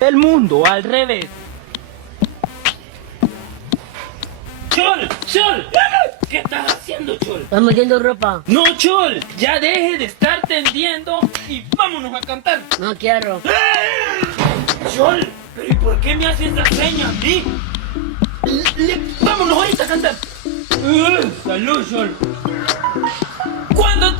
El mundo al revés. ¡Chol! ¡Chol! ¿Qué estás haciendo, Chol? Estamos metiendo ropa. No, Chol, ya deje de estar tendiendo y vámonos a cantar. No quiero. Chol, pero ¿y por qué me haces esa seña a mí? Vámonos ahorita a cantar. Salud, Chol. Cuando